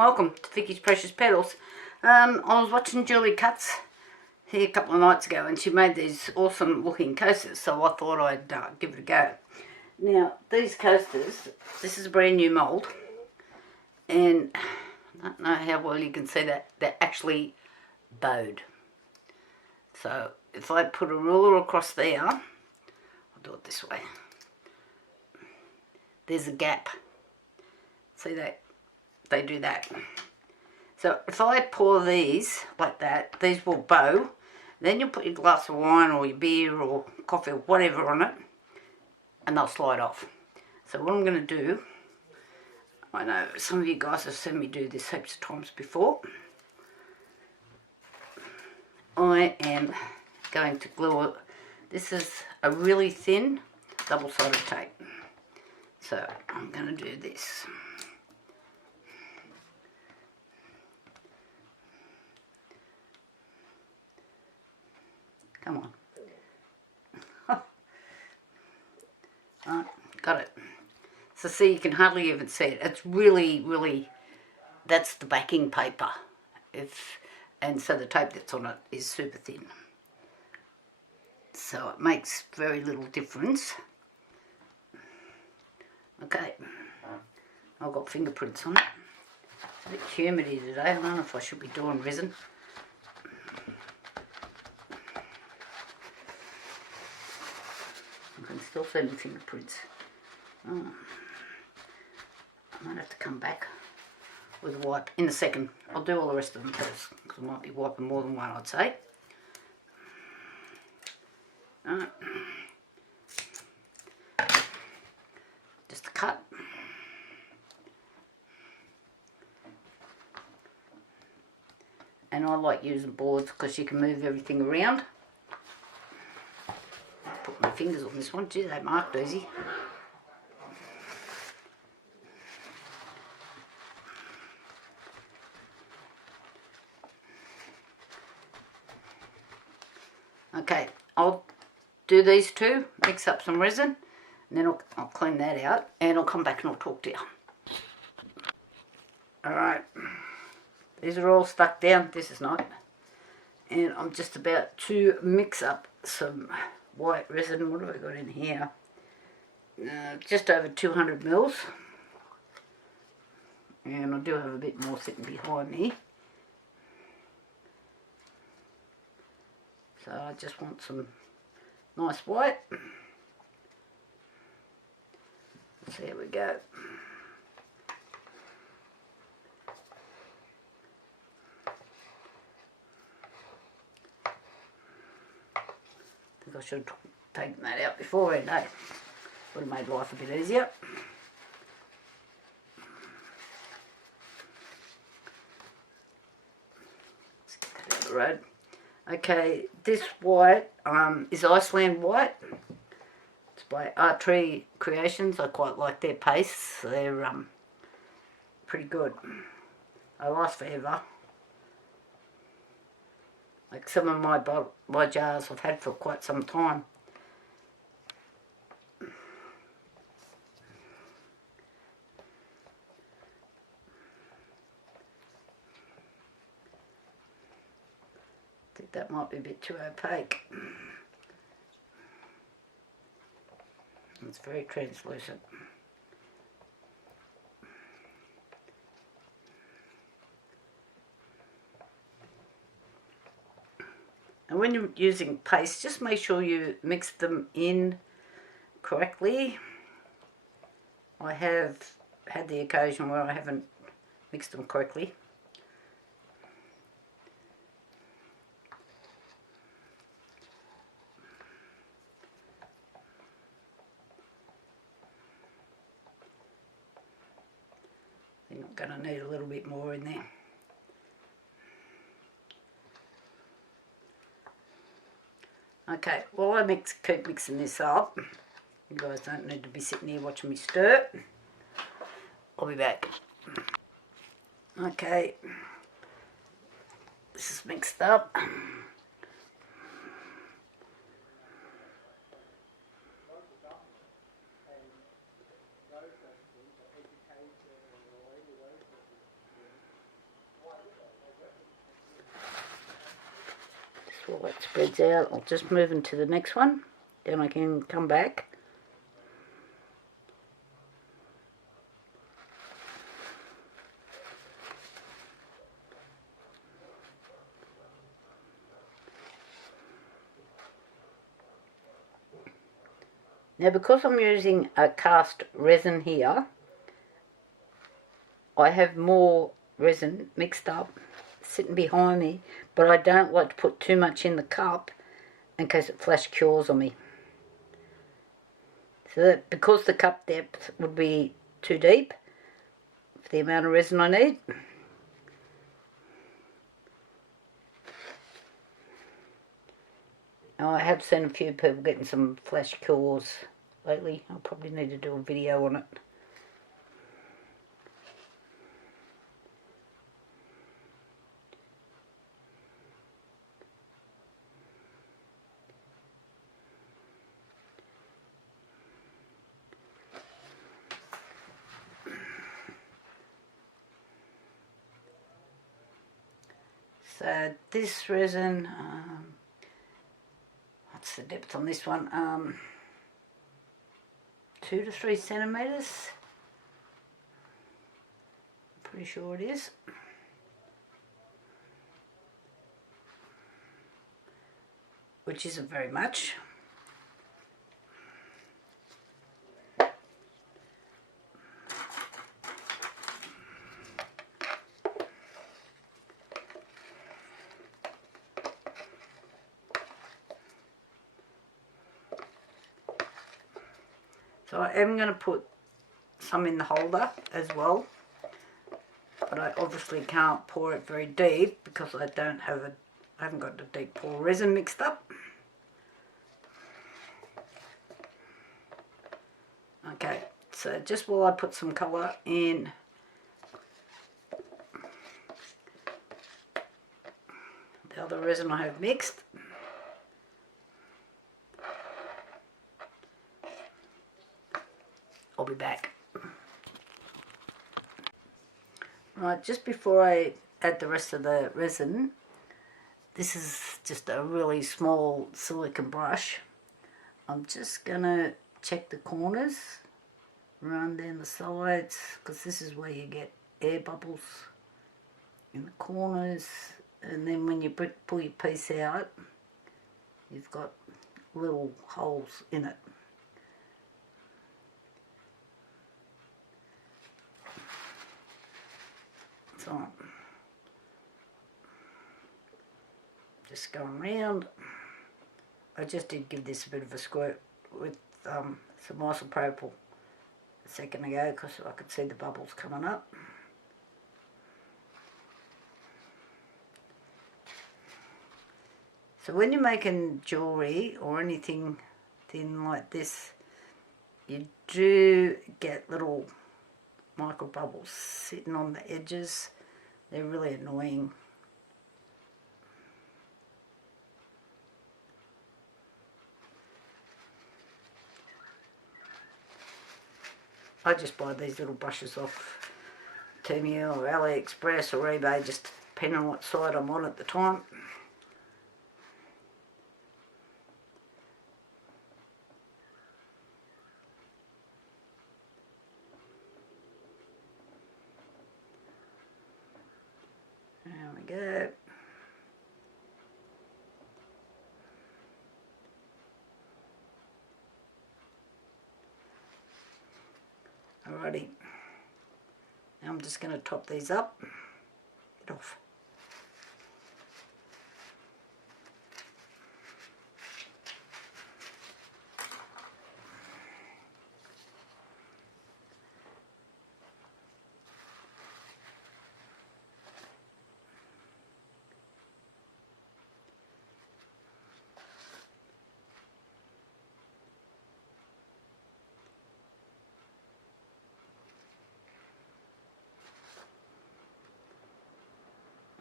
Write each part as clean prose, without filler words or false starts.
welcome to Vicky's Precious Petals. I was watching Julie Cuts here a couple of nights ago and she made these awesome looking coasters, so I thought I'd give it a go. Now these coasters, this is a brand new mould, and I don't know how well you can see that they're actually bowed. So if I put a ruler across there, I'll do it this way, there's a gap. See that? They do that. So if I pour these like that, these will bow. Then you'll put your glass of wine or your beer or coffee or whatever on it, and they'll slide off. So what I'm going to do, I know some of you guys have seen me do this heaps of times before. I am going to glue it. This is a really thin double-sided tape. So I'm going to do this. Come on. Right, got it. So see, you can hardly even see it. It's really, that's the backing paper. And so the tape that's on it is super thin. So it makes very little difference. Okay. I've got fingerprints on it. It's a bit humid here today. I don't know if I should be doing resin. I can still see my fingerprints. Oh. I might have to come back with a wipe in a second. I'll do all the rest of them first, because I might be wiping more than one, I'd say. Just a cut. And I like using boards because you can move everything around. Put my fingers on this one. Gee, they marked easy. Okay, I'll do these two, mix up some resin, and then I'll clean that out, and I'll come back and I'll talk to you. Alright, these are all stuck down. This is not. And I'm just about to mix up some white resin. What have I got in here? Just over 200 mils. And I do have a bit more sitting behind me. So I just want some nice white. So there we go. I think I should have taken that out before, and would have made life a bit easier. Let's get that out of the road. Okay, this white is Iceland white. It's by Precautions. I quite like their pastes. They're pretty good. They last forever. Like some of my jars I've had for quite some time. I think that might be a bit too opaque. It's very translucent. And when you're using paste, just make sure you mix them in correctly. I have had the occasion where I haven't mixed them correctly. I think I'm going to need a little bit more in there. Okay, while I keep mixing this up, you guys don't need to be sitting here watching me stir. I'll be back. Okay, this is mixed up. all that spreads out, I'll just move into the next one. Then I can come back. Now, because I'm using a cast resin here, I have more resin mixed up sitting behind me, but I don't like to put too much in the cup in case it flash cures on me. So that because the cup depth would be too deep for the amount of resin I need. Now, I have seen a few people getting some flash cures lately. I'll probably need to do a video on it. So this resin, what's the depth on this one? 2 to 3 centimetres. I'm pretty sure it is. Which isn't very much. So I am going to put some in the holder as well, but I obviously can't pour it very deep because I haven't got the deep pour resin mixed up. Okay, so just while I put some colour in the other resin I have mixed, I'll be back. Right, just before I add the rest of the resin, this is just a really small silicone brush. I'm just going to check the corners, run down the sides, because this is where you get air bubbles in the corners, and then when you pull your piece out, you've got little holes in it. So just going round. I just did give this a bit of a squirt with some isopropyl a second ago because I could see the bubbles coming up. So when you're making jewellery or anything thin like this, you do get little micro bubbles sitting on the edges. They're really annoying. I just buy these little brushes off Temu or AliExpress or eBay, just depending on what side I'm on at the time. There we go. Alrighty. Now I'm just going to top these up. Get off.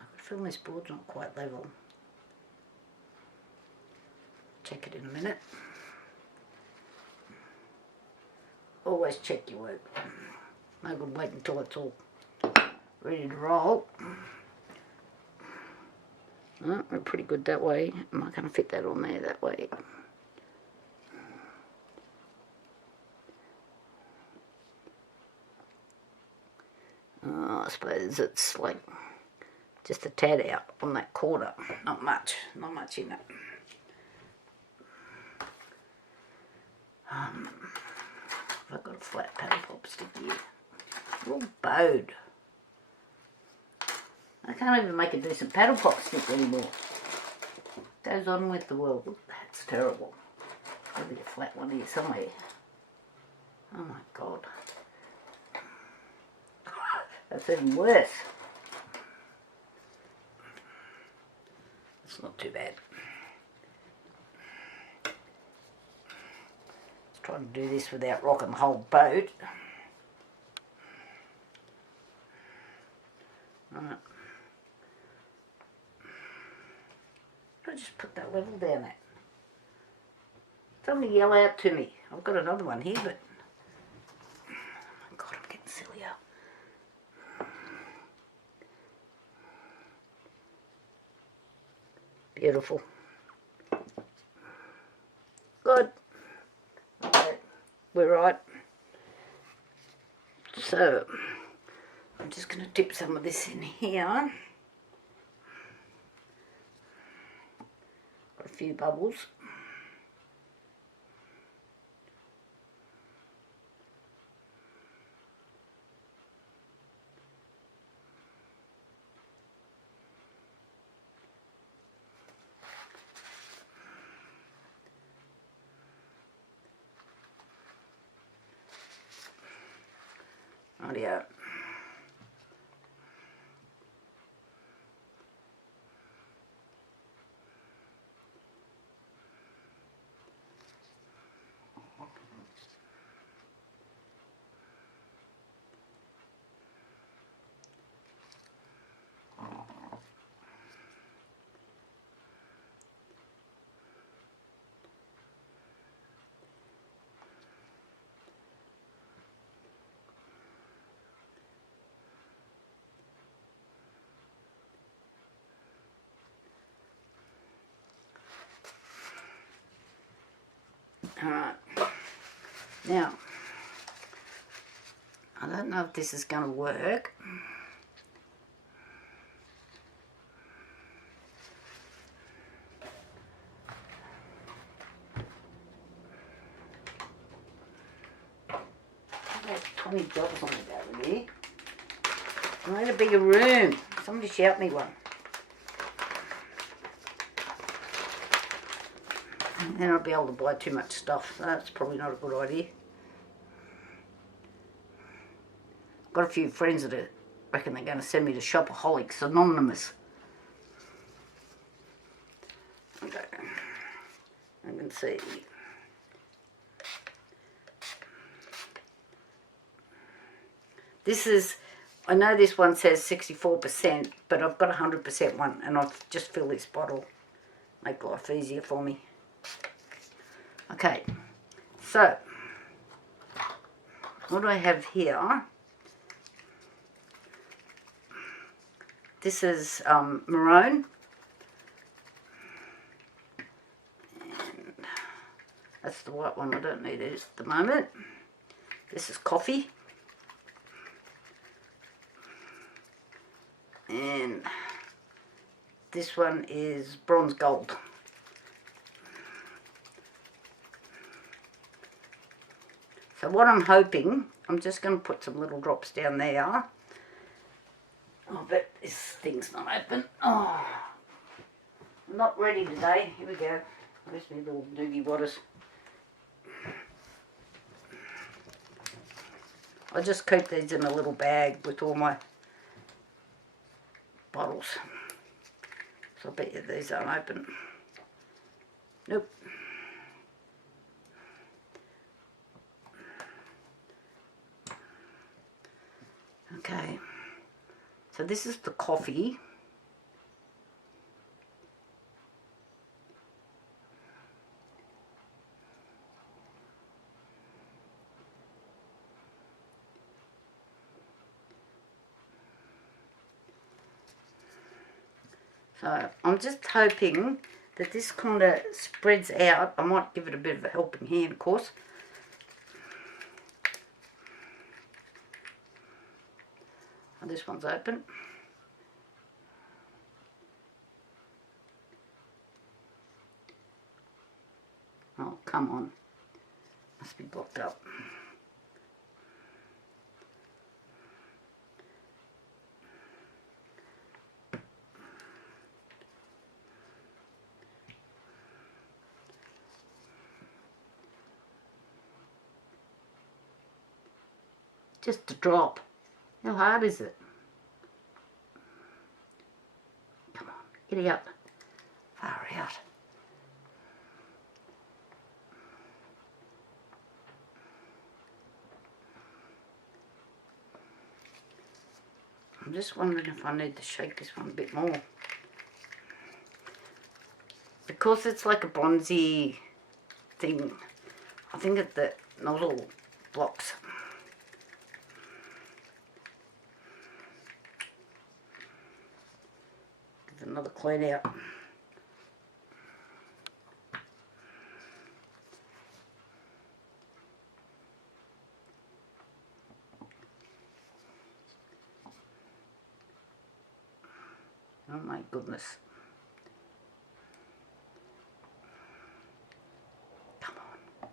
I feel this board's not quite level. Check it in a minute. Always check your work. No good waiting until it's all ready to roll. Oh, we're pretty good that way. Am I going to fit that on there that way? Oh, I suppose it's like just a tad out on that corner. Not much in it. I've got a flat paddle pop stick here. They're all bowed. I can't even make a decent paddle pop stick anymore. Goes on with the world. That's terrible. There'll be a flat one here somewhere. Oh my god. That's even worse. It's not too bad. Let's try to do this without rocking the whole boat. Right. I'll just put that level down there. Somebody yell out to me. I've got another one here, but oh my god, I'm getting sillier. Beautiful. Good. Okay, we're right. So I'm just going to dip some of this in here. Got a few bubbles. Rightio. Alright, now, I don't know if this is going to work. There's 20 jobs on the go here. I need a bigger room. Somebody shout me one. And then I'll be able to buy too much stuff. So that's probably not a good idea. Got a few friends that reckon they're going to send me to Shopaholics Anonymous. Okay. I can see. This is, I know this one says 64%, but I've got a 100% one, and I've just filled this bottle. Make life easier for me. Okay, so what do I have here? This is maroon, and that's the white one. I don't need it at the moment. This is coffee, and this one is bronze gold. So what I'm hoping, I'm just going to put some little drops down there. Oh, but this thing's not open. Oh, I'm not ready today. Here we go. Where's my little doogie waters? I just keep these in a little bag with all my bottles. So I bet you these aren't open. Nope. Okay, so this is the coffee. So I'm just hoping that this kind of spreads out. I might give it a bit of a helping hand, of course. And this one's open. Oh, come on. Must be blocked up. Just a drop. How hard is it? Come on, get out. Far out. I'm just wondering if I need to shake this one a bit more. Because it's like a bronzy thing, I think that the nozzle blocks. Give it another clean out. Oh my goodness. Come on.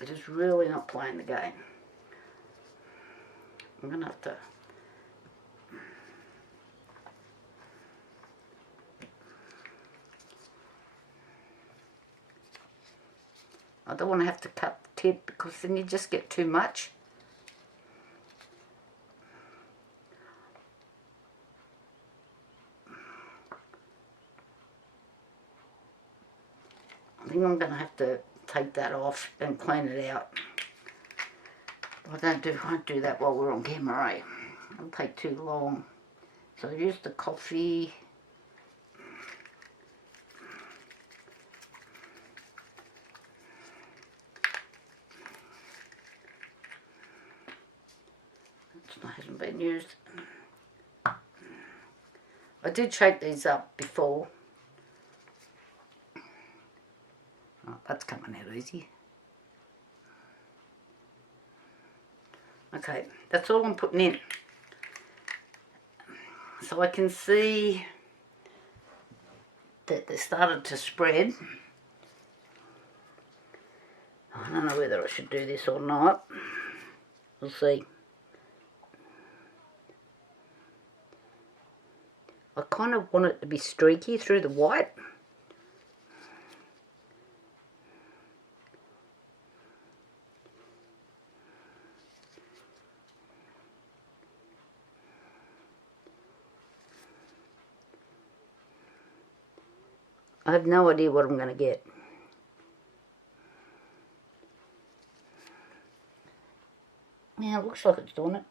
It is really not playing the game. I'm going to have to... I don't want to have to cut the tip because then you just get too much. I think I'm going to have to take that off and clean it out. I won't do that while we're on camera, eh? It'll take too long. So I use the coffee. That hasn't been used. I did shake these up before. Oh, that's coming out easy. Okay, that's all I'm putting in. So I can see that they started to spread. I don't know whether I should do this or not. We'll see. I kind of want it to be streaky through the white. I have no idea what I'm going to get. Yeah, it looks like it's doing it.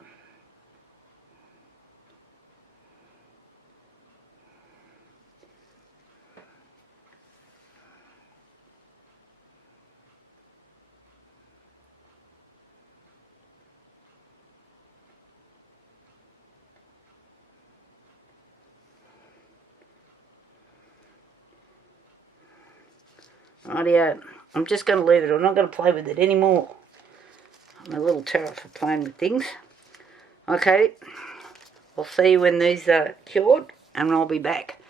Rightio, I'm just going to leave it. I'm not going to play with it anymore. I'm a little terrible for playing with things. Okay, I'll see you when these are cured and I'll be back.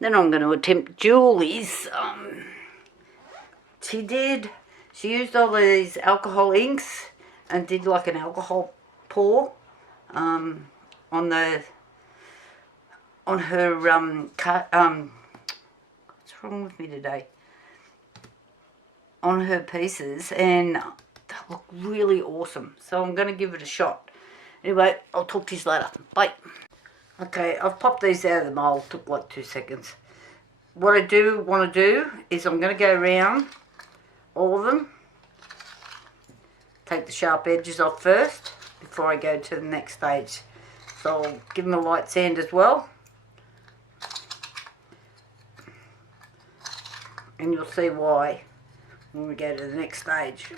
Then I'm going to attempt Julie's. She used all these alcohol inks and did like an alcohol pour on her what's wrong with me today? On her pieces, and they look really awesome. So I'm going to give it a shot. Anyway, I'll talk to you later. Bye. Okay, I've popped these out of the mould. Took like 2 seconds. What I do want to do is I'm going to go around all of them. Take the sharp edges off first before I go to the next stage. So I'll give them a light sand as well. And you'll see why when we go to the next stage.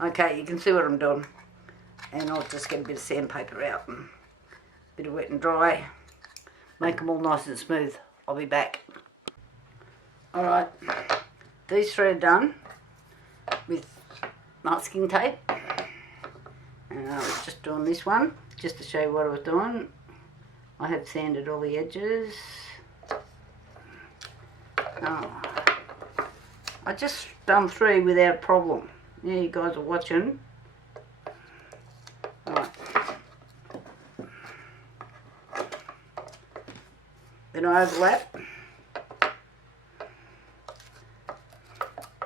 Okay, you can see what I'm doing. and I'll just get a bit of sandpaper out and a bit of wet and dry, make them all nice and smooth. I'll be back. Alright, these three are done with masking tape, and I was just doing this one just to show you what I was doing. I have sanded all the edges. Oh, I just done three without a problem. Yeah, you guys are watching. Right. Then I overlap.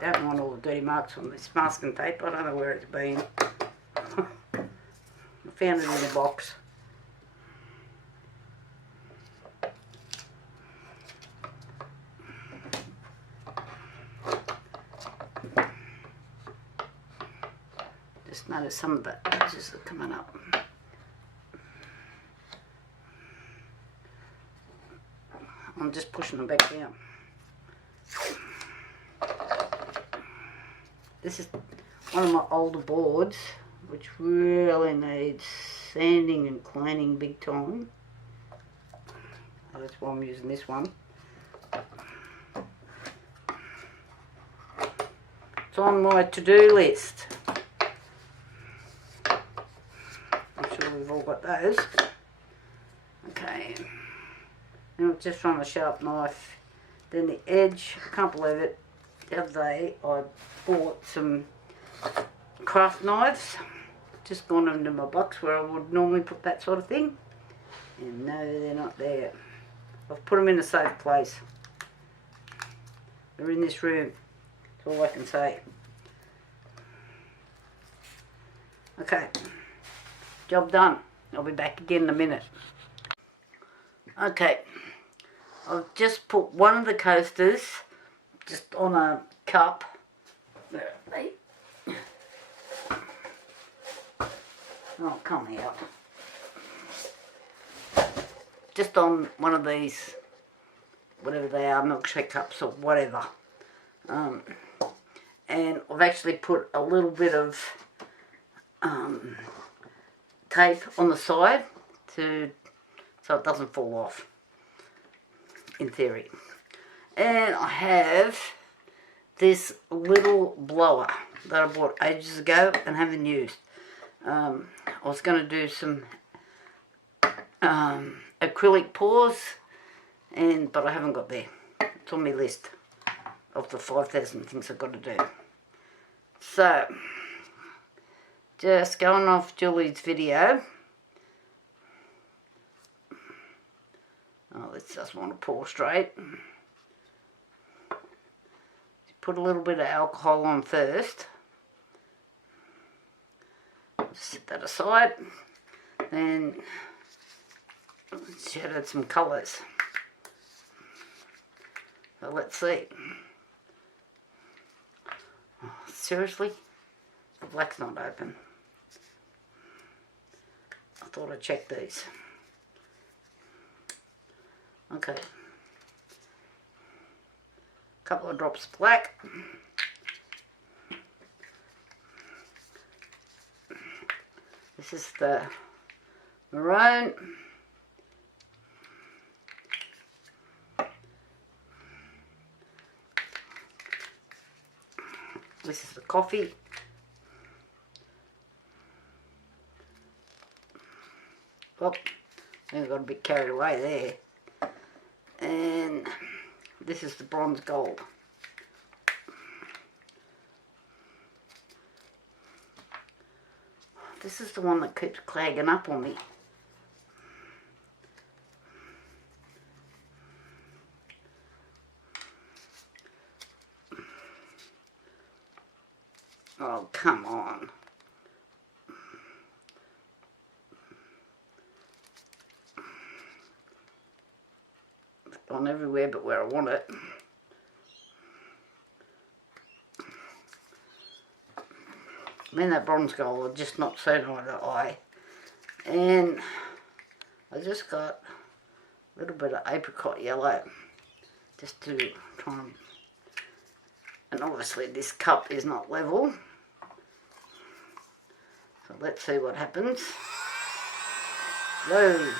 Don't want all the dirty marks on this masking tape. I don't know where it's been. I found it in a box. Just notice some of the edges are coming up. I'm just pushing them back down. This is one of my older boards, which really needs sanding and cleaning big time. Oh, that's why I'm using this one. It's on my to-do list. I'm sure we've all got those. Okay. Now I'm just trying a sharp knife. Then the edge, I can't believe it. The other day I bought some craft knives, just gone into my box where I would normally put that sort of thing, and no, they're not there. I've put them in a safe place. They're in this room, that's all I can say. Okay, job done. I'll be back again in a minute. Okay, I've just put one of the coasters just on a cup. Where are they? Oh, come out. Just on one of these, whatever they are, milkshake cups or whatever. And I've actually put a little bit of tape on the side so it doesn't fall off, in theory. And I have this little blower that I bought ages ago and haven't used. I was going to do some acrylic pours, but I haven't got there. It's on my list of the 5,000 things I've got to do. So, just going off Julie's video. Oh, let's just want to pour straight. Put a little bit of alcohol on first. Just set that aside. Then she added some colours. So let's see. Oh, seriously? The black's not open. I thought I'd check these. Okay. Couple of drops of black. This is the maroon. This is the coffee. Oh, I got a bit carried away there. And this is the bronze gold. This is the one that keeps clagging up on me. Oh, come on. It's gone everywhere but where I want it. I mean, that bronze gold are just not seen eye to eye. And I just got a little bit of apricot yellow just to try and obviously this cup is not level. So let's see what happens. Whoa.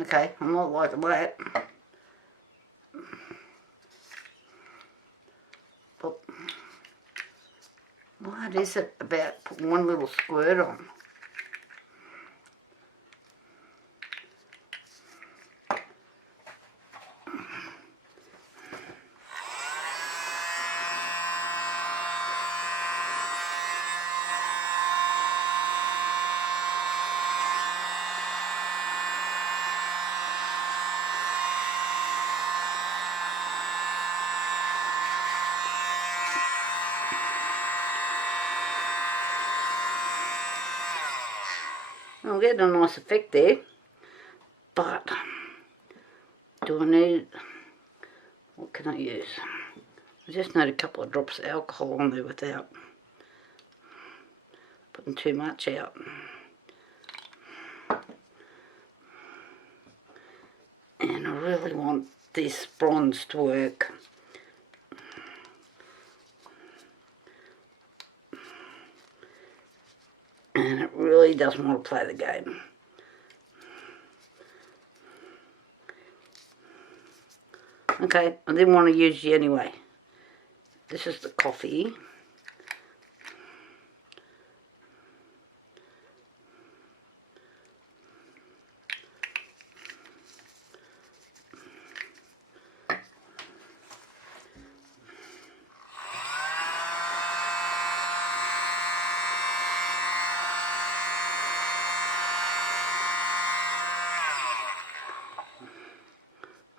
Okay, I'm not liking that. But what is it about putting one little squirt on? I'm getting a nice effect there, but do I need, what can I use? I just need a couple of drops of alcohol on there without putting too much out. And I really want this bronze to work. And it really doesn't want to play the game. Okay, I didn't want to use you anyway. This is the coffee.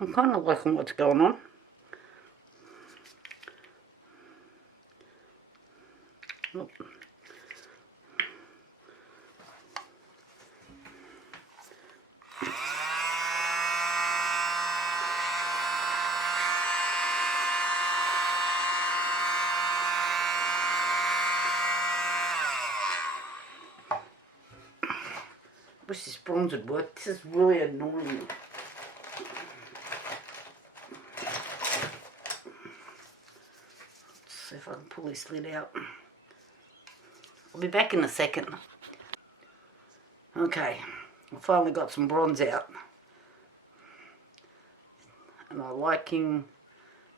I'm kind of liking what's going on. Oh. Wish this bronze would work. This is really annoying. Let's see if I can pull this lid out. I'll be back in a second. Okay, I finally got some bronze out. And I'm liking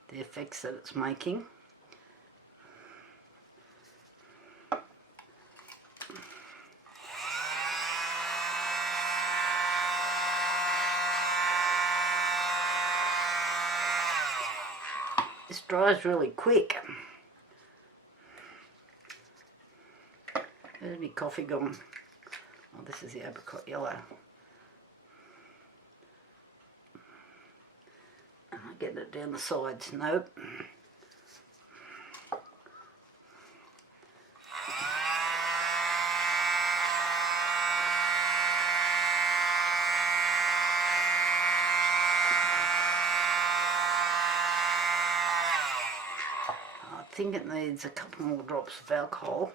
the effects that it's making. This dries really quick. Where's my coffee gone? Oh, this is the apricot yellow. And I get it down the sides. Nope. I think it needs a couple more drops of alcohol.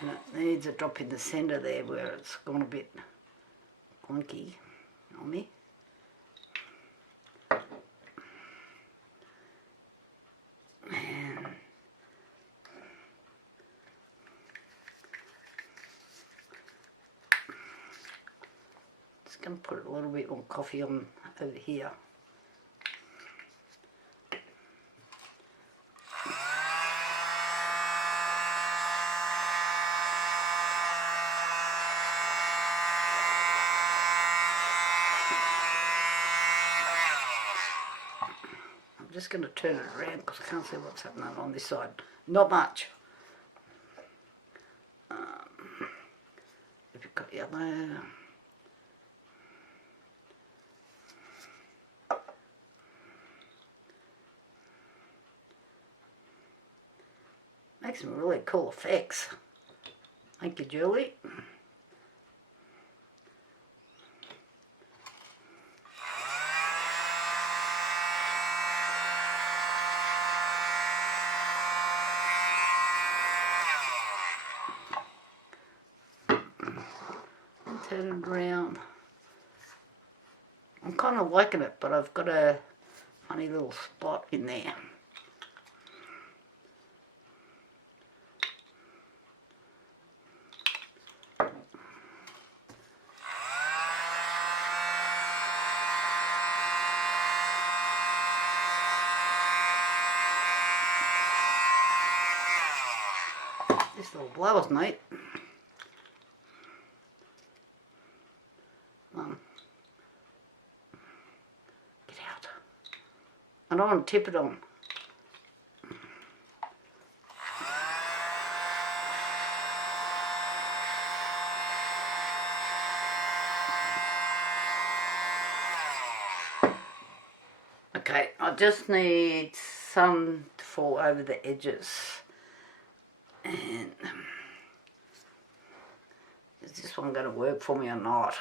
And it needs a drop in the centre there where it's gone a bit clunky on me. And just going to put a little bit more coffee on over here. I'm just going to turn it around because I can't see what's happening on this side. not much. If you've got yellow. Makes some really cool effects. Thank you, Julie. Turn it around. I'm kind of liking it, but I've got a funny little spot in there. This little blower's neat. Get out. I don't want to tip it on. Okay, I just need some to fall over the edges. And is this one going to work for me or not?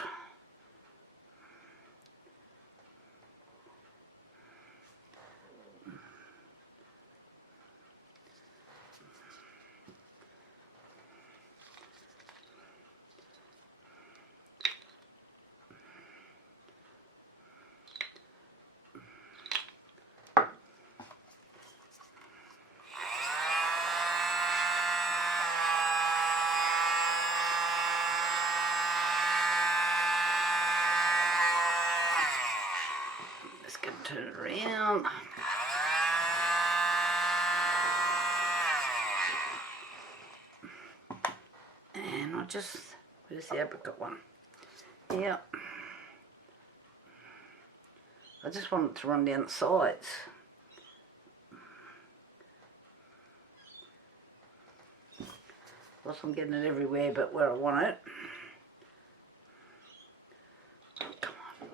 Just going to turn it around. And I'll just, where's the apricot one? Yeah. I just want it to run down the sides. Plus I'm getting it everywhere but where I want it. Come on.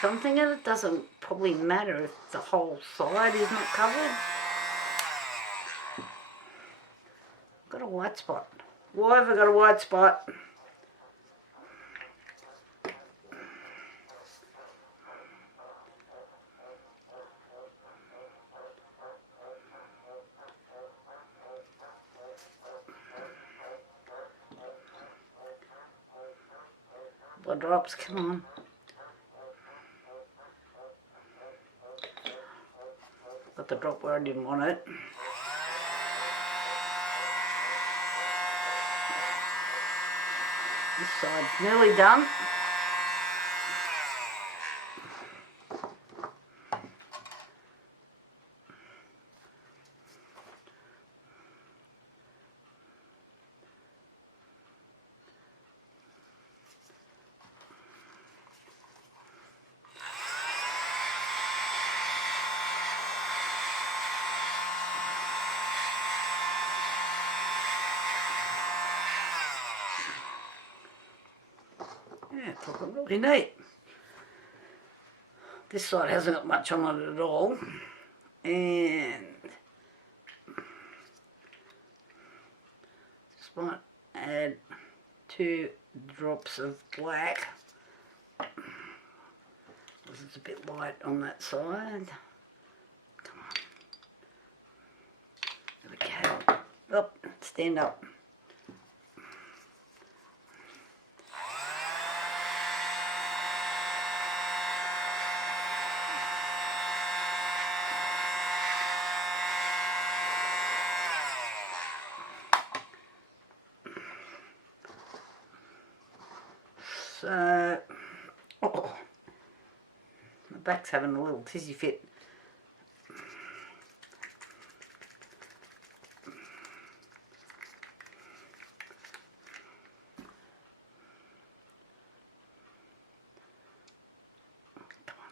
Something that it doesn't probably matter if the whole side is not covered. I've got a white spot. Why have I got a white spot? Blood drops, come on. Got the drop where I didn't want it. This side's nearly done. Yeah, it's looking really neat. This side hasn't got much on it at all. And just might add 2 drops of black. Because it's a bit light on that side. Come on. There we go. Up, stand up. So, back's having a little tizzy fit.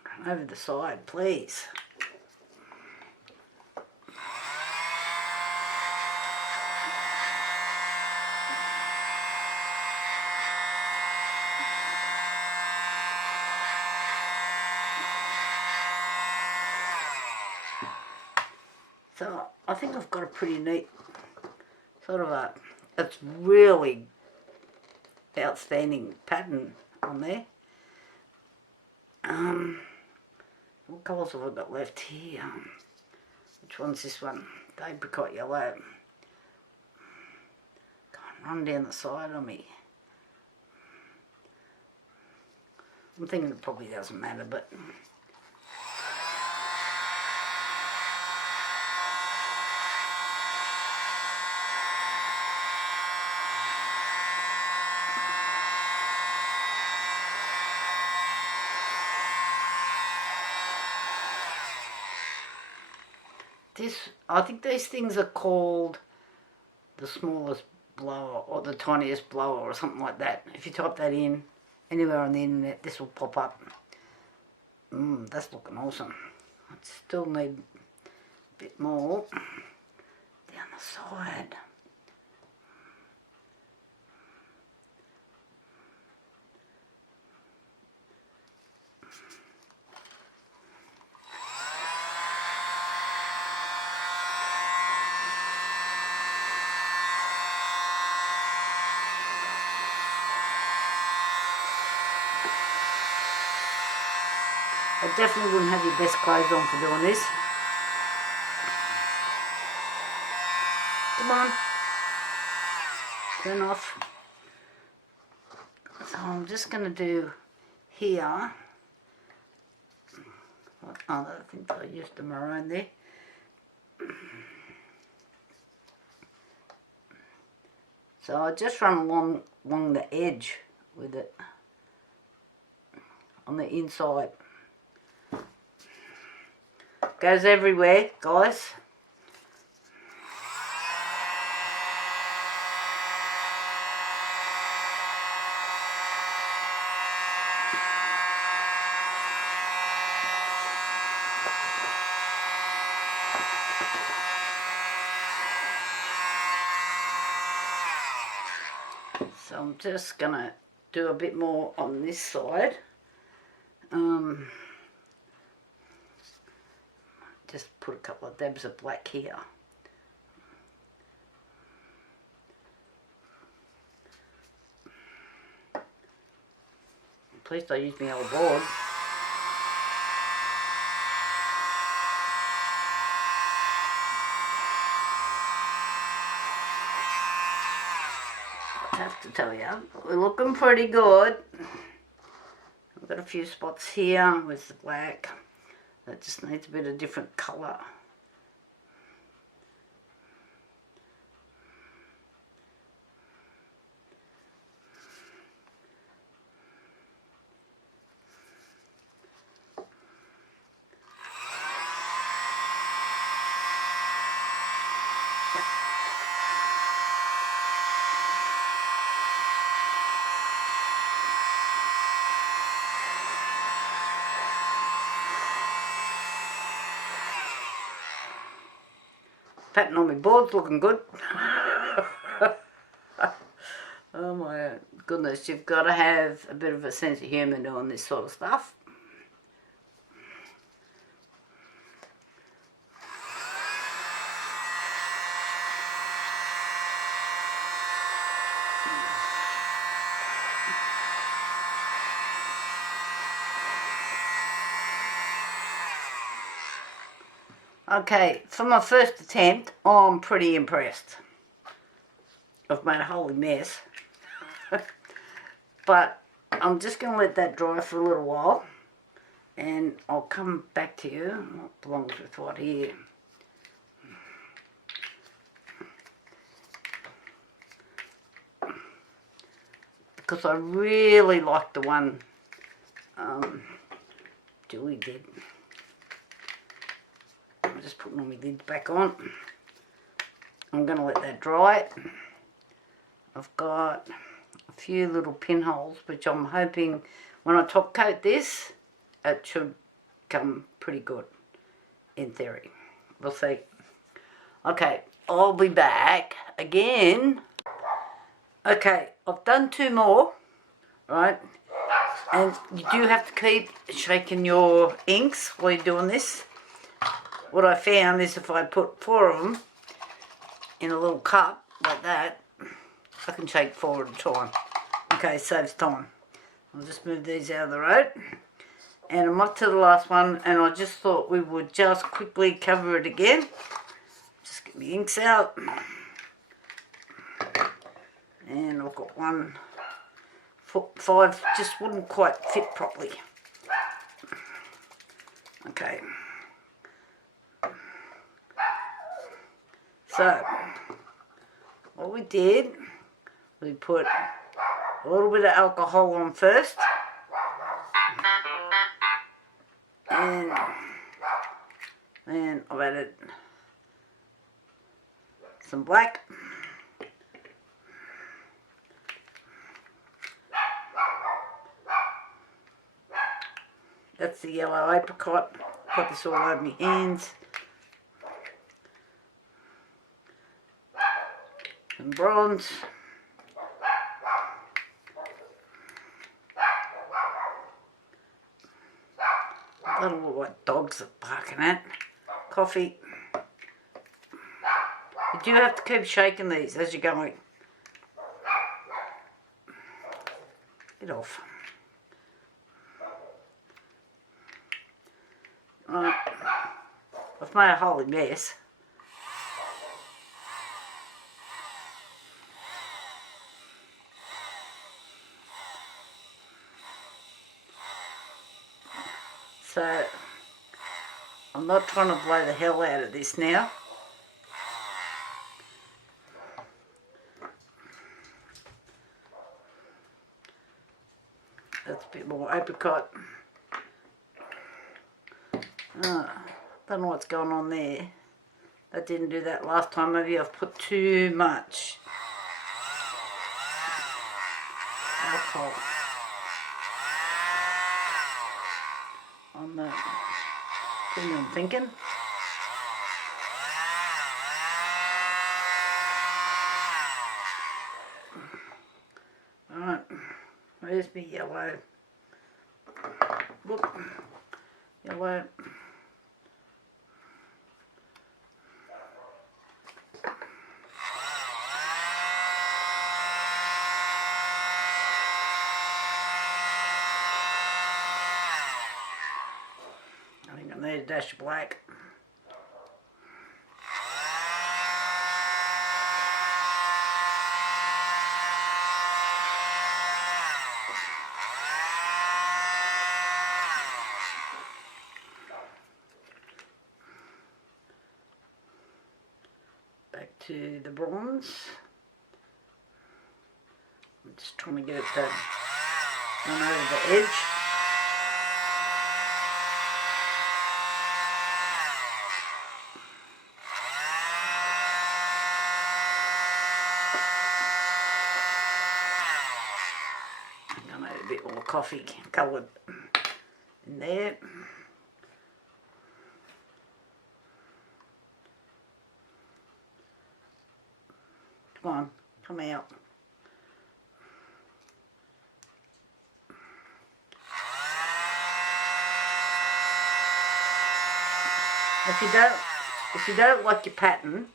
Come on, run over the side, please. So I think I've got a pretty neat sort of it's really outstanding pattern on there. What colours have I got left here? Which one's this one? The apricot yellow. Come on, run down the side on me. I'm thinking it probably doesn't matter, but I think these things are called the smallest blower or the tiniest blower or something like that. If you type that in anywhere on the internet, this will pop up. That's looking awesome. I still need a bit more down the side. I definitely wouldn't have your best clothes on for doing this. Come on. Turn off. So I'm just going to do here. Oh, I think I used the maroon there. So I just run along the edge with it on the inside. Goes everywhere, guys. So I'm just gonna do a bit more on this side. Just put a couple of dabs of black here. Please don't use my old board. I have to tell you, we're looking pretty good. I've got a few spots here with the black. That just needs a bit of different colour. Pattern on my board's looking good. Oh my goodness, you've got to have a bit of a sense of humour doing this sort of stuff. Okay, for my first attempt, I'm pretty impressed. I've made a holy mess. But I'm just going to let that dry for a little while. And I'll come back to you. What belongs with what here? Because I really like the one Julie did. I'm just putting all my lids back on. I'm going to let that dry. I've got a few little pinholes, which I'm hoping when I top coat this, it should come pretty good, in theory. We'll see. Okay, I'll be back again. Okay, I've done 2 more, right? And you do have to keep shaking your inks while you're doing this. What I found is if I put 4 of them in a little cup like that, I can shake 4 at a time. Okay, saves time. I'll just move these out of the road. And I'm up to the last one, and I just thought we would just quickly cover it again. Just get the inks out. And I've got 5 just wouldn't quite fit properly. Okay. So, what we did, we put a little bit of alcohol on first. And then I've added some black. That's the yellow apricot. Got this all over my hands. Some bronze. That'll look like dogs are barking at. Coffee. You do have to keep shaking these as you're going. Get off. Right. I've made a holy mess. So, I'm not trying to blow the hell out of this now. That's a bit more apricot. Don't know what's going on there. I didn't do that last time. Maybe I've put too much alcohol on the thing I'm thinking. Alright, where's my yellow? Look, yellow. I think I need a dash of black. Back to the bronze. I'm just trying to get it to run over the edge. I need a bit more coffee coloured in there. Come on, come out. If you don't like your pattern,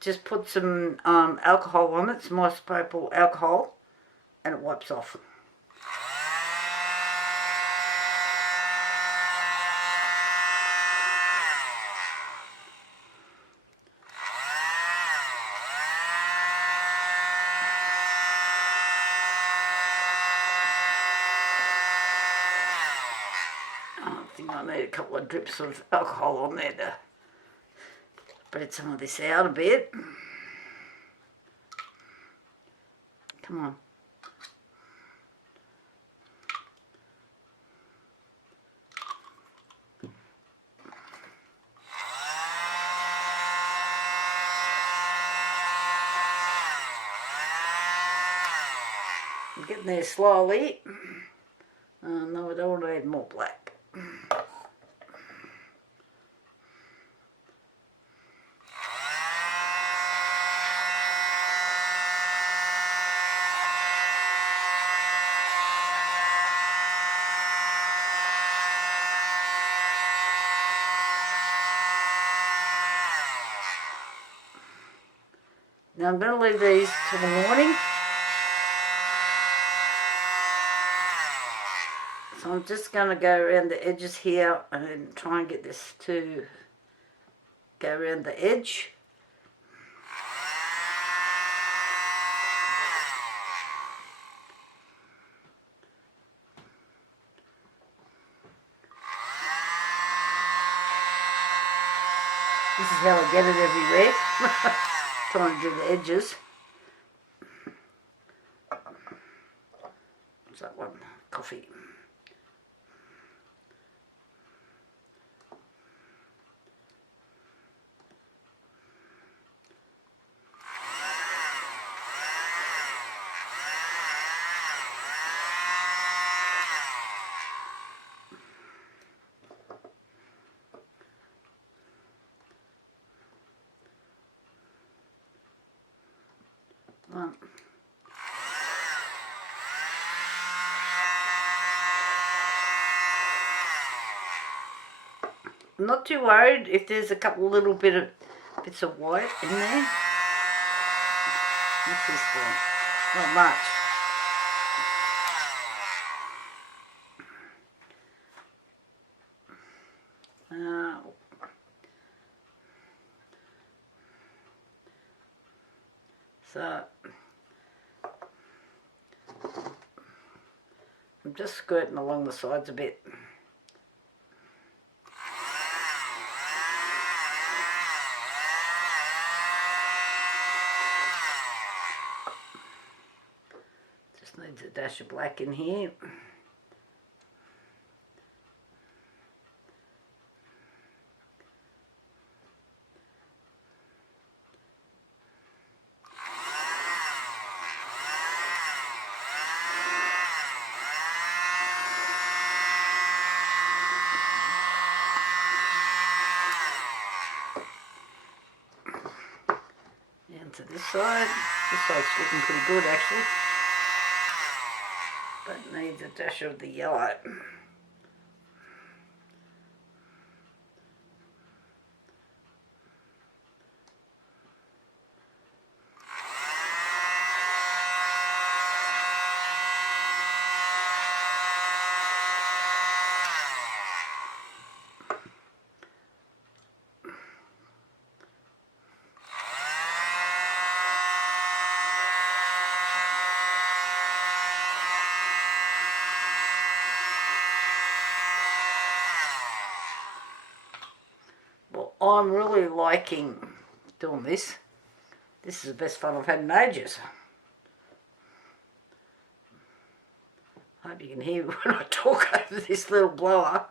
just put some alcohol on it, some isopropyl alcohol, and it wipes off. I think I need a couple of drips of alcohol on there to spread some of this out a bit. Come on. I'm getting there slowly. No, I don't want to add more black. Now I'm going to leave these till the morning. So I'm just going to go around the edges here and try and get this to go around the edge. This is how I get it everywhere. Trying to do the edges. What's that one? Coffee. I'm not too worried if there's a couple little bits of white in there. What's this for? Not much. So I'm just skirting along the sides a bit. Just needs a dash of black in here. To this side. This side's looking pretty good actually, but needs a dash of the yellow. I'm really liking doing this. This is the best fun I've had in ages. I hope you can hear when I talk over this little blower.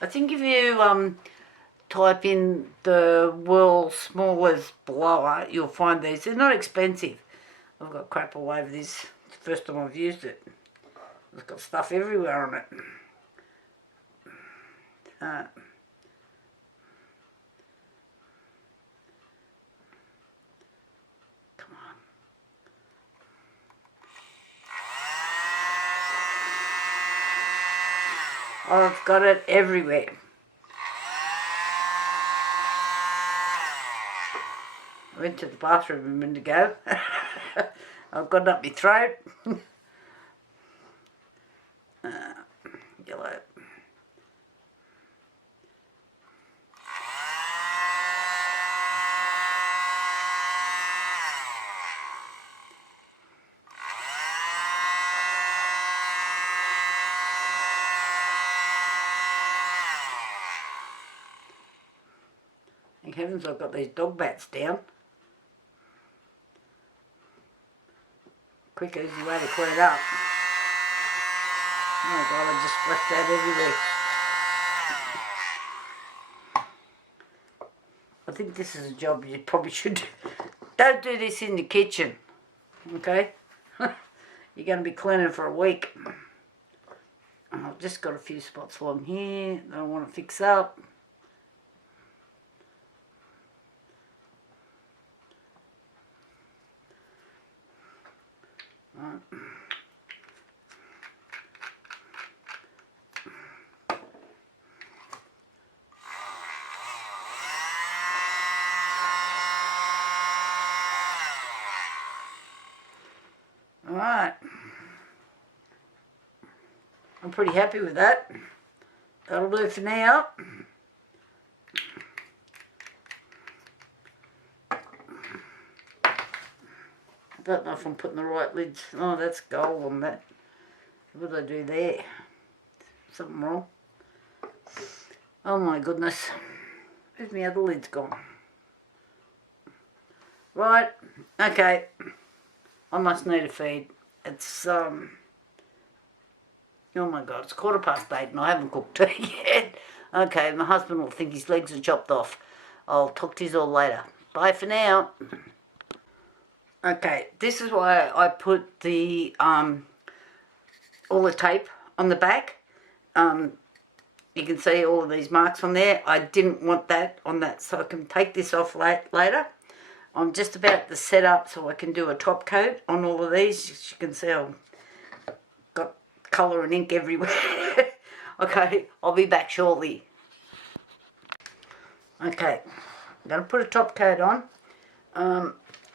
I think if you type in the world's smallest blower, you'll find these. They're not expensive. I've got crap all over this. It's the first time I've used it. It's got stuff everywhere on it. Come on. Oh, I've got it everywhere. I went to the bathroom a minute ago. I've got it up my throat. Yellow. Thank heavens I've got these dog bats down. Quick, easy way to clean it up. Oh God, I just splashed that everywhere. I think this is a job you probably should do. Don't do this in the kitchen, okay? You're going to be cleaning for a week. I've just got a few spots along here that I want to fix up. Alright, I'm pretty happy with that. That'll do for now. I don't know if I'm putting the right lids. Oh, that's gold on that. What did I do there? Something wrong. Oh my goodness. Where's my other lids gone? Right, okay. I must need a feed. It's, oh my God, it's 8:15 and I haven't cooked tea yet. Okay, my husband will think his legs are chopped off. I'll talk to you all later. Bye for now. Okay, this is why I put the, all the tape on the back. You can see all of these marks on there. I didn't want that on that, so I can take this off later. I'm just about to set up so I can do a top coat on all of these. As you can see, I've got colour and ink everywhere. Okay, I'll be back shortly. Okay, I'm going to put a top coat on.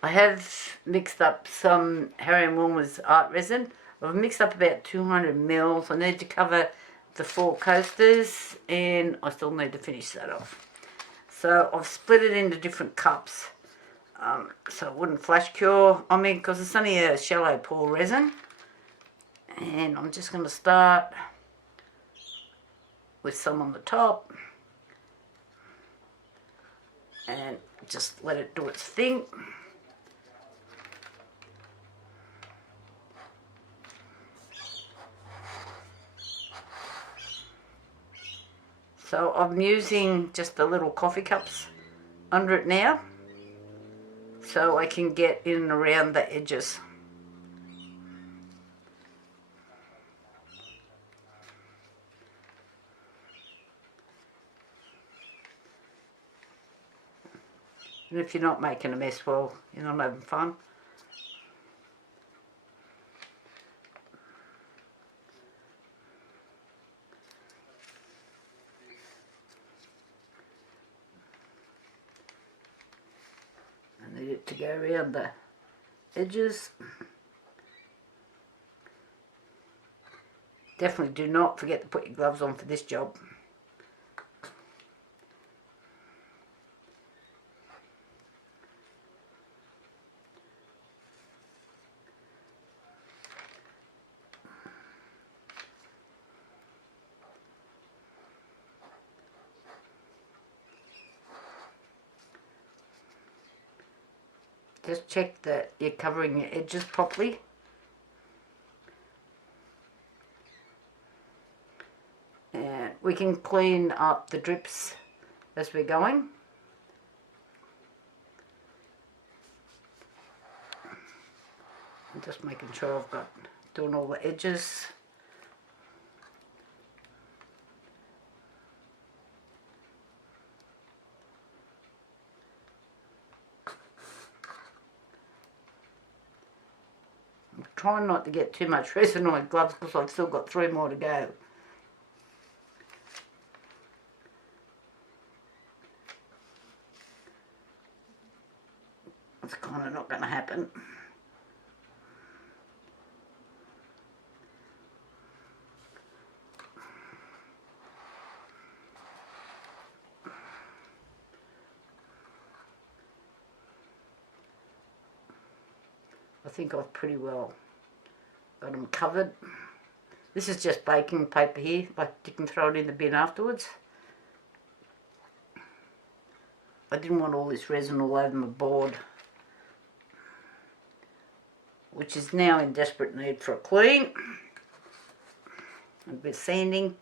I have mixed up some Harry and Wilma's art resin. I've mixed up about 200 mils. I need to cover the 4 coasters and I still need to finish that off. So I've split it into different cups. So it wouldn't flash cure on me because it's only a shallow pore resin. And I'm just going to start with some on the top and just let it do its thing. So I'm using just the little coffee cups under it now, so I can get in and around the edges. And if you're not making a mess, well, you're not having fun. I need it to go around the edges. Definitely do not forget to put your gloves on for this job. Just check that you're covering your edges properly. And we can clean up the drips as we're going. I'm just making sure I've got doing all the edges. Trying not to get too much resin on my gloves because I've still got 3 more to go. It's kind of not going to happen. I think I've pretty well got them covered. This is just baking paper here, like you can throw it in the bin afterwards. I didn't want all this resin all over my board, which is now in desperate need for a clean. A bit of sanding.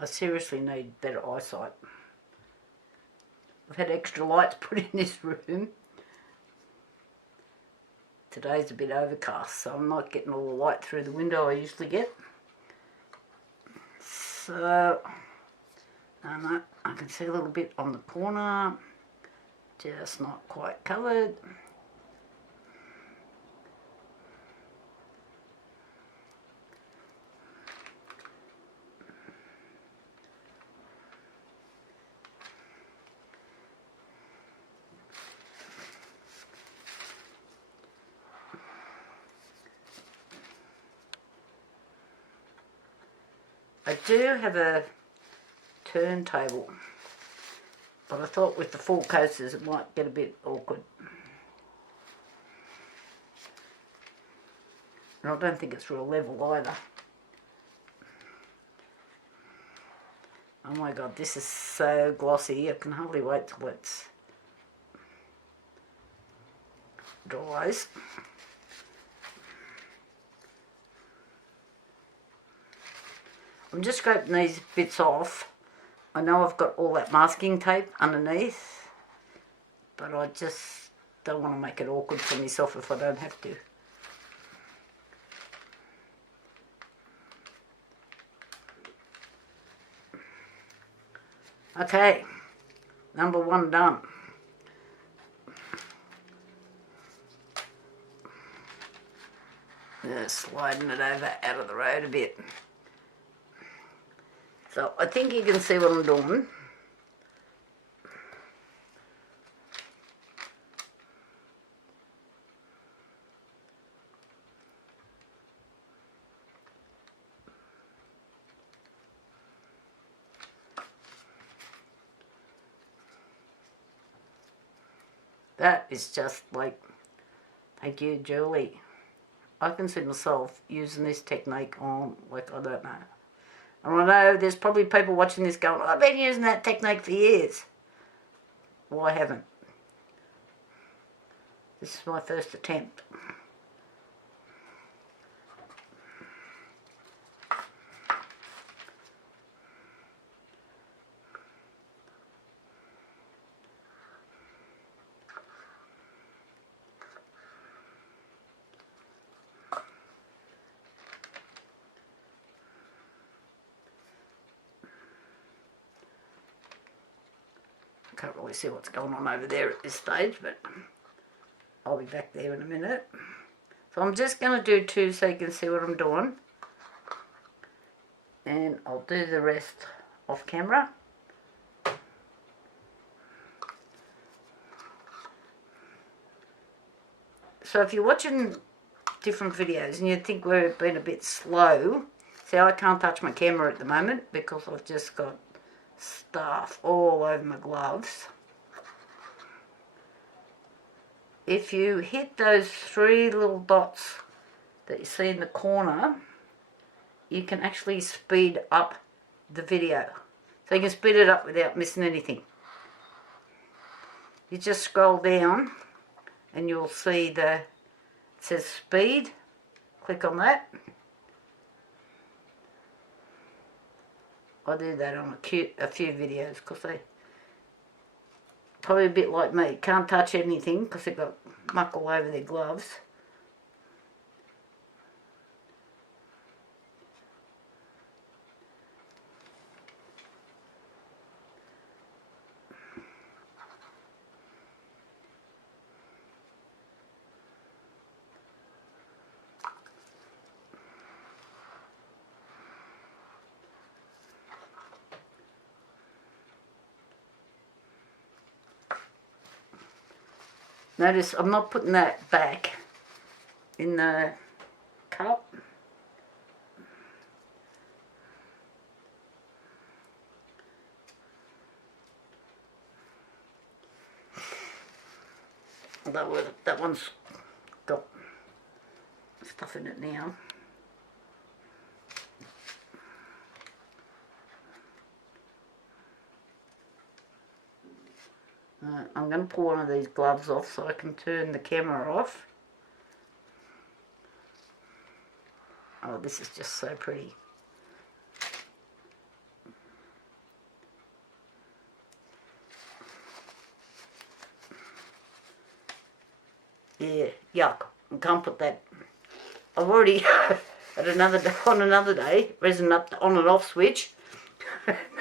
I seriously need better eyesight. I've had extra lights put in this room. Today's a bit overcast, so I'm not getting all the light through the window I usually get. So, I can see a little bit on the corner, just not quite covered. I do have a turntable, but I thought with the 4 coasters it might get a bit awkward. And I don't think it's real level either. Oh my god, this is so glossy, I can hardly wait till it's dries. I'm just scraping these bits off. I know I've got all that masking tape underneath, but I just don't want to make it awkward for myself if I don't have to. Okay, number 1 done. Just sliding it over out of the road a bit. So I think you can see what I'm doing. That is just like, thank you, Julie. I can see myself using this technique on, like, I don't know. And I know there's probably people watching this going, I've been using that technique for years. Well, I haven't. This is my first attempt. Can't really see what's going on over there at this stage, but I'll be back there in a minute. So I'm just going to do 2 so you can see what I'm doing. And I'll do the rest off camera. So if you're watching different videos and you think we're being a bit slow, see, I can't touch my camera at the moment because I've just got stuff all over my gloves. If you hit those 3 little dots that you see in the corner, you can actually speed up the video. So you can speed it up without missing anything. You just scroll down and you'll see it says speed. Click on that. I do that on a few videos because they probably a bit like me, can't touch anything because they've got muck all over their gloves. Notice I'm not putting that back in the cup. That one's got stuff in it now. I'm going to pull one of these gloves off so I can turn the camera off. Oh, this is just so pretty. Yeah, yuck. I can't put that. I've already on another day, resin up the on and off switch,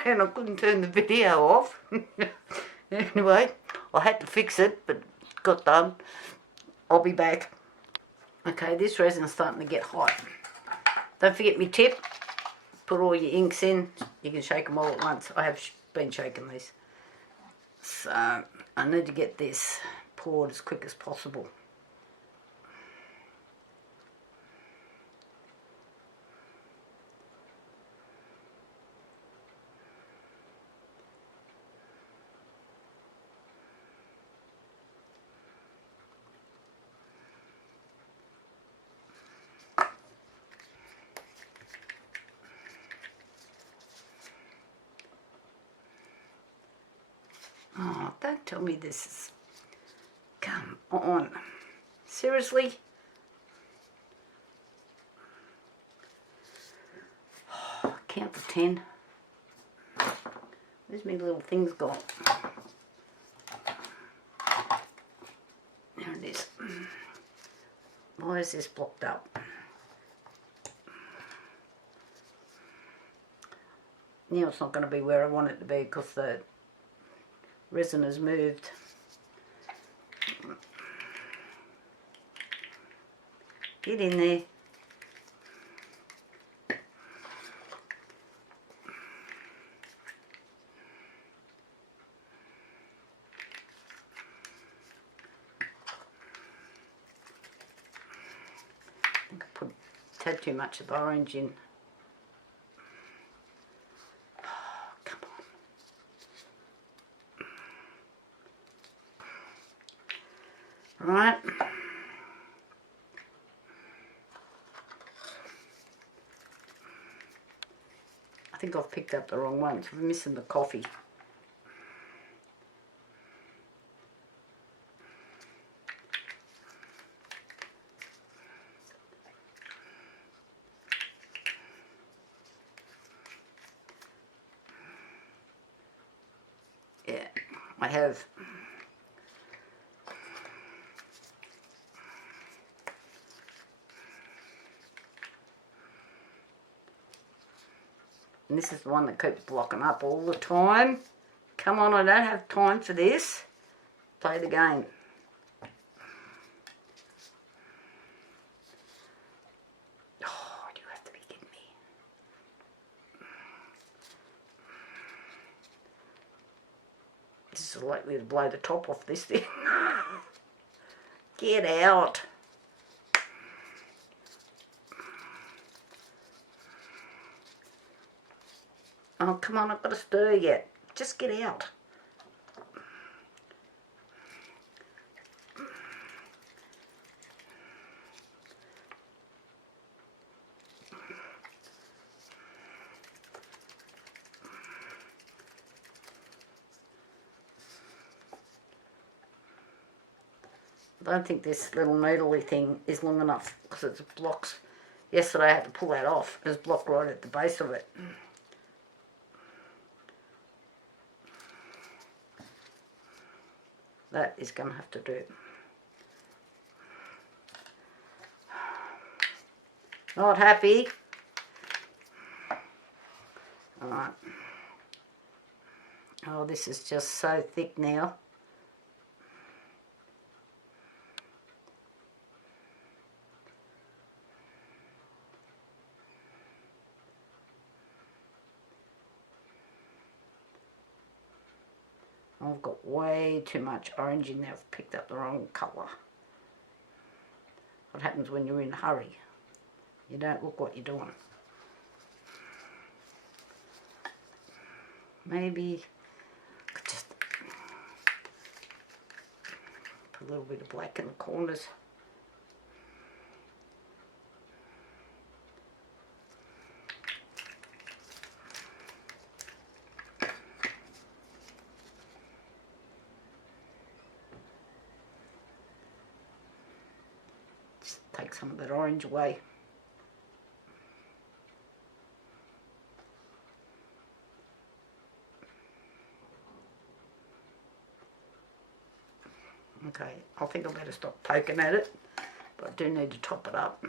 and I couldn't turn the video off. Anyway, I had to fix it, but it got done. I'll be back. Okay, this resin's starting to get hot. Don't forget me tip. Put all your inks in. You can shake them all at once. I have been shaking these. So I need to get this poured as quick as possible. Oh, don't tell me this is... Come on. Seriously? Oh, count to 10. Where's my little things gone? There it is. Why is this blocked up? Now it's not going to be where I want it to be because the resin has moved. Get in there. I think I put a tad too much of the orange in. Oh, come on. Right. I think I've picked up the wrong ones. We're missing the coffee. Yeah, I have. And this is the one that keeps blocking up all the time. Come on, I don't have time for this. Play the game. Oh, you have to be kidding me. This is likely to blow the top off this thing. Get out. Oh, come on, I've got to stir yet. Just get out. I don't think this little needly thing is long enough because it blocks. Yesterday I had to pull that off. It was blocked right at the base of it. That is going to have to do. Not happy. Alright. Oh, this is just so thick now. I've got way too much orange in there. I've picked up the wrong colour. What happens when you're in a hurry? You don't look what you're doing. Maybe I could just put a little bit of black in the corners. Take some of that orange away. Okay, I think I better stop poking at it, but I do need to top it up.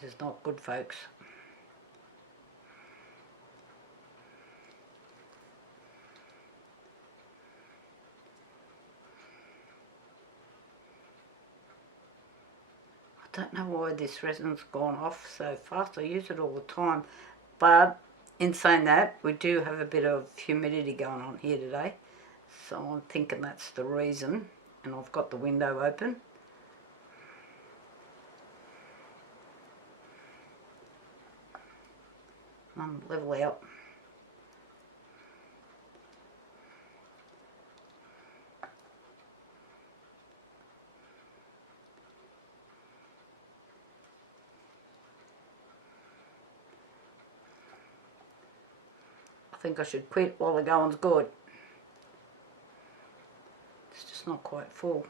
This is not good, folks. I don't know why this resin's gone off so fast. I use it all the time. But in saying that, we do have a bit of humidity going on here today. So I'm thinking that's the reason. And I've got the window open. Level out. I think I should quit while the going's good. It's just not quite full.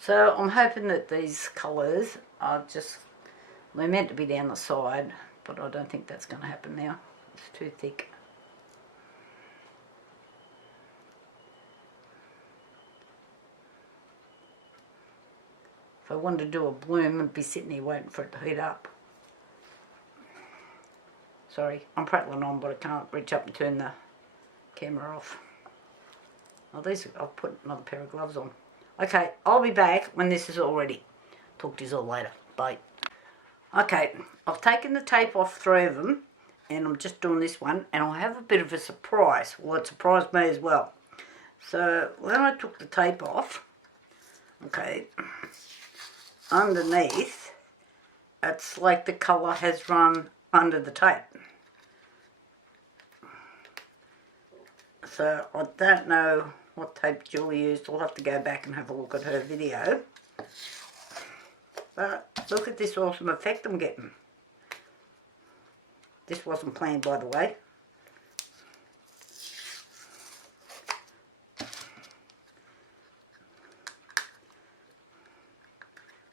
So I'm hoping that these colours are just, they're meant to be down the side, but I don't think that's going to happen now. It's too thick. If I wanted to do a bloom, I'd be sitting here waiting for it to heat up. Sorry, I'm prattling on, but I can't reach up and turn the camera off. Oh, these, I'll put another pair of gloves on. Okay, I'll be back when this is all ready. Talk to you all later. Bye. Okay, I've taken the tape off 3 of them, and I'm just doing this one, and I have a bit of a surprise. Well, it surprised me as well. So, when I took the tape off, okay, underneath, it's like the colour has run under the tape. So, I don't know what tape Julie used. I'll have to go back and have a look at her video. But look at this awesome effect I'm getting. This wasn't planned, by the way.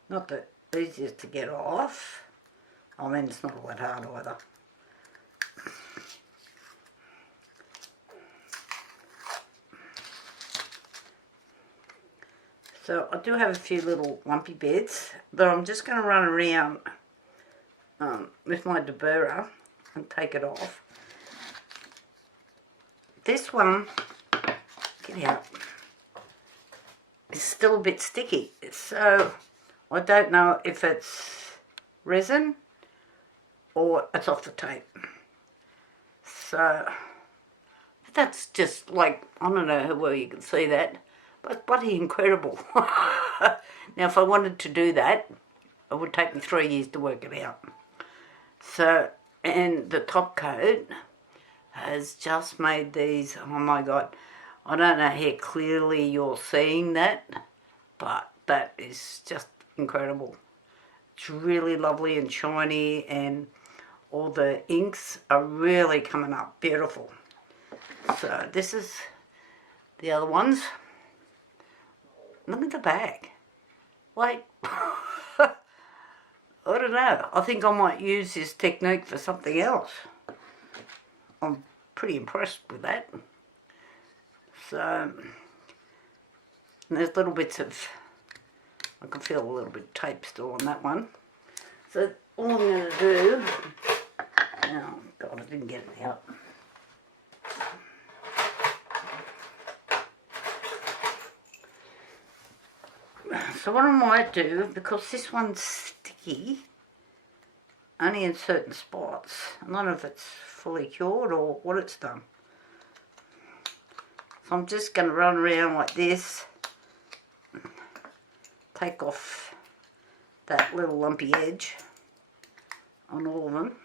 Not the easiest to get off. I mean, it's not all that hard either. So I do have a few little lumpy bits, but I'm just going to run around with my deburrer and take it off. This one, get out, is still a bit sticky, so I don't know if it's resin or it's off the tape. So that's just like, I don't know how well you can see that, but bloody incredible. Now if I wanted to do that, it would take me 3 years to work it out. So, and the top coat has just made these, oh my god, I don't know how clearly you're seeing that, but that is just incredible. It's really lovely and shiny, and all the inks are really coming up beautiful. So this is the other ones. Look at the back. Like, I don't know. I think I might use this technique for something else. I'm pretty impressed with that. So, there's little bits of, I can feel a little bit of tape still on that one. So, all I'm going to do, oh god, I didn't get it out. So what I might do, because this one's sticky, only in certain spots, I don't know if it's fully cured or what it's done. So I'm just going to run around like this, take off that little lumpy edge on all of them.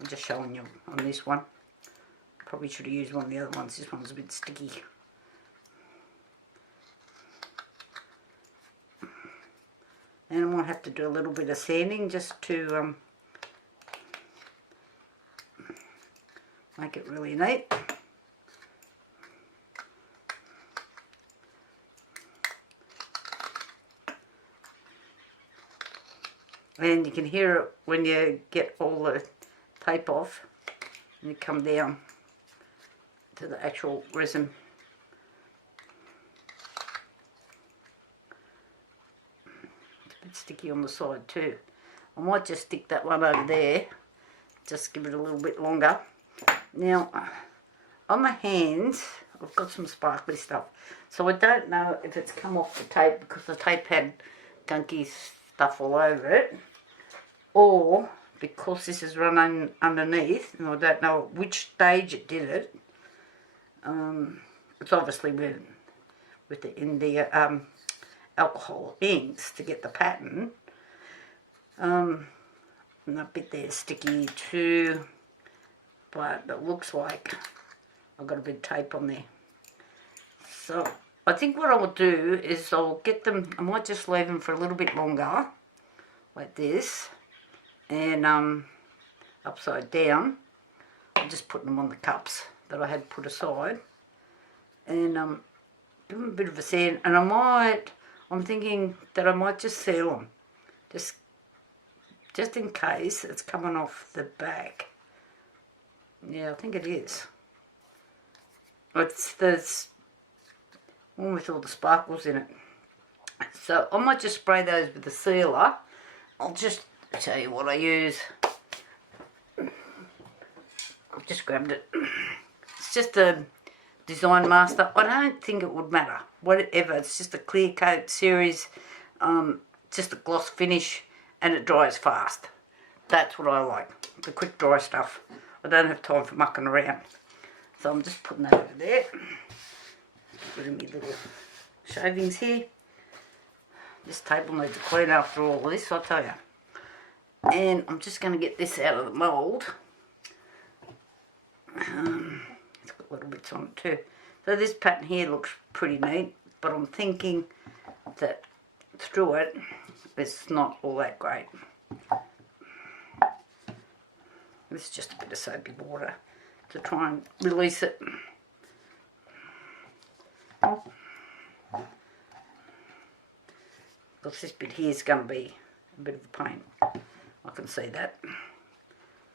I'm just showing you on this one. Probably should have used one of the other ones. This one's a bit sticky. And I might have to do a little bit of sanding just to make it really neat. And you can hear it when you get all the tape off and you come down to the actual resin. It's a bit sticky on the side too. I might just stick that one over there, just give it a little bit longer. Now, on my hands, I've got some sparkly stuff, so I don't know if it's come off the tape because the tape had gunky stuff all over it, or because this is running underneath and I don't know at which stage it did it. It's obviously with the alcohol inks to get the pattern. And that bit there is sticky too, but it looks like I've got a bit of tape on there. So I think what I will do is I'll get them, I might just leave them for a little bit longer, like this, and upside down. I'm just putting them on the cups that I had put aside, and give them a bit of a sand, and I'm thinking that I might just seal them, just in case it's coming off the back. Yeah, I think it is. It's the one with all the sparkles in it. So I might just spray those with the sealer. I'll just show you what I use. I've just grabbed it. It's just a Design Master. I don't think it would matter. Whatever. It's just a clear coat series. Just a gloss finish, and it dries fast. That's what I like. The quick dry stuff. I don't have time for mucking around. So I'm just putting that over there. Rid of my little shavings here. This table needs a clean after all this, I'll tell you. And I'm just going to get this out of the mould. It's got little bits on it too. So this pattern here looks pretty neat, but I'm thinking that through it, it's not all that great. This is just a bit of soapy water to try and release it. Because this bit here is going to be a bit of a pain. I can see that.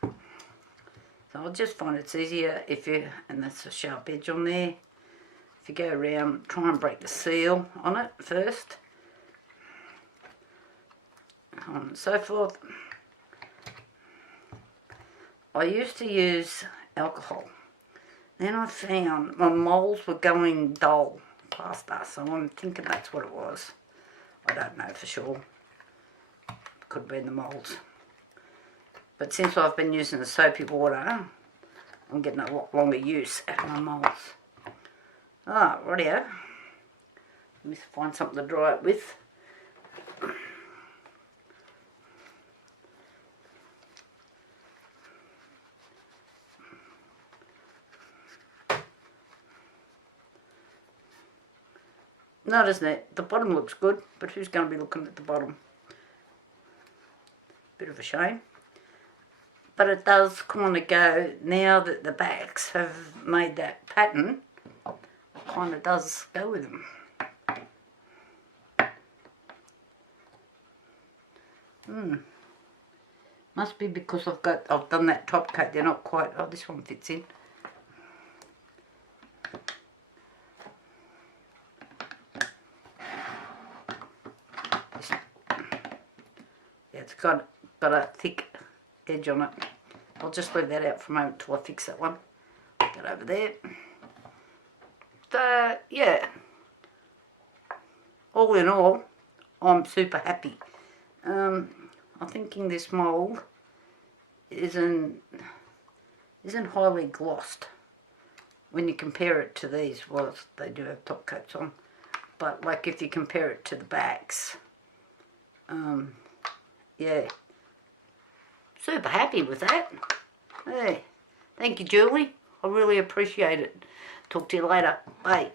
So I just find it's easier if you, and that's a sharp edge on there, if you go around, try and break the seal on it first, and so forth. I used to use alcohol. Then I found my moulds were going dull faster, so I'm thinking that's what it was. I don't know for sure. Could have been the moulds. But since I've been using the soapy water, I'm getting a lot longer use out of my moulds. Ah, rightio. Let me find something to dry it with. No, doesn't it? The bottom looks good, but who's going to be looking at the bottom? Bit of a shame. But it does kind of go, now that the backs have made that pattern, it kind of does go with them. Must be because I've done that top coat. They're not quite, oh, this one fits in. It's got a thick edge on it. I'll just leave that out for a moment till I fix that one. Put that over there. So, yeah. All in all, I'm super happy. I'm thinking this mould isn't highly glossed when you compare it to these. Well, they do have top coats on. But, like, if you compare it to the backs, yeah, super happy with that. Hey, thank you, Julie. I really appreciate it. Talk to you later. Bye.